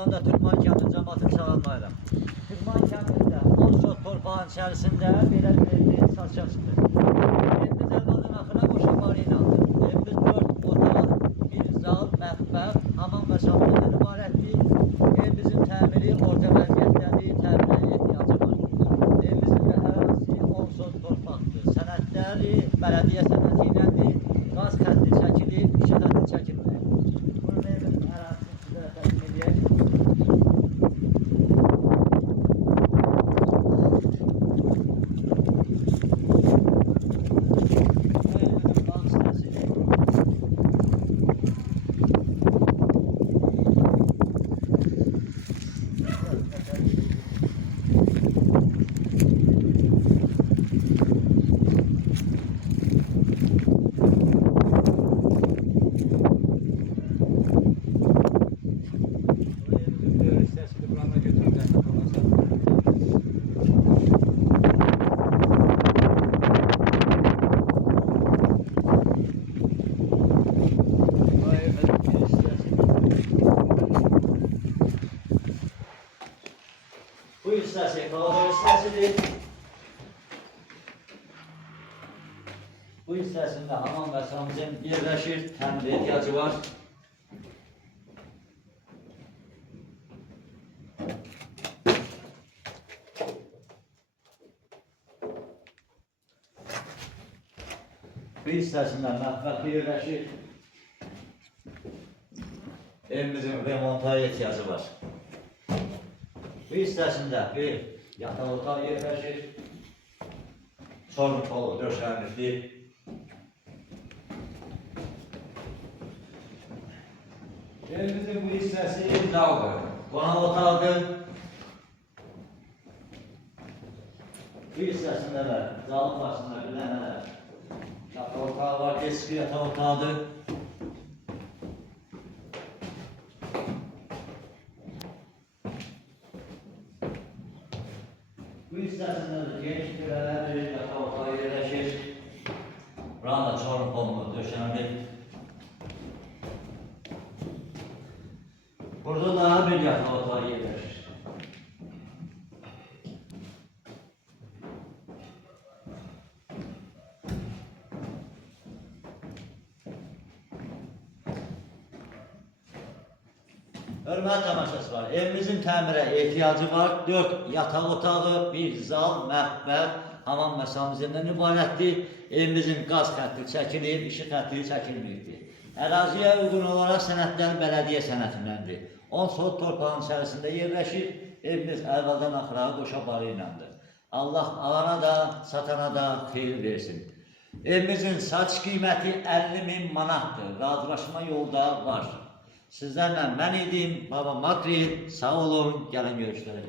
Buradan da Türkmen kəndinin cəmaatını salamlayıram. Türkmen kəndində 10 sot torpağın içərisində belə bir satışa çıxdı. İndi Dəlbazın axına qoşa barı inandır. Evimiz 4 otaq, bir zal, mətbəx, hamam və şamdan ibarətdir. Evimizin təmiri orta vəziyyətdədir, təmirə ehtiyacı var. Evimizin də ərazisi 10 sot torpaqdır. Sənədləri bələdiyyə sənədi iləndir, qaz xətti çəkilir, işə xətti çəkilmir. Bunun evimizin ərazisini sizə təqdim edək. Bu hissəsi kalorifer hissəsidir. Bu hissəsində hamam və sanzem yerləşir, təmirə ehtiyacı var. Bu hissəsində mətbəx yerləşir. Evimizin remonta ehtiyacı var. Bu hissəsində bir yataq otağı yerləşir. Sorun kolu döşənmişdir. Evimizin bu hissəsi zaldır. Qonaq otağıdır. Bu hissəsində də zalın başında bir dənə yataq otağı var. Eski yataq otağıdır. Bu hissəsində də geniş bir yataq otağı yerləşir. Buranın da çorun kolunu döşənir. Burada daha bir yataq otağı yerləşir. Hörmətli tamaşaçılar, evimizin təmirə ehtiyacı var. 4 yataq otağı, bir zal, mətbəx, hamam və sanzemdən ibarətdir. Evimizin qaz xətti çəkilir, işıq xətti çəkilməkdir. Əraziyə uyğun olaraq sənədlər bələdiyyə sənədindəndir. 10 sot torpağın içərisində yerləşir. Evimiz əvvəldən axıra qoşa barı iləndir. Allah alana da, satana da xeyir versin. Evimizin saç qiyməti 50.000 manatdır. Razılaşma yolda var. Sizlerle ben idim, Baba Makri, sağ olun, gəlin görüşlərə.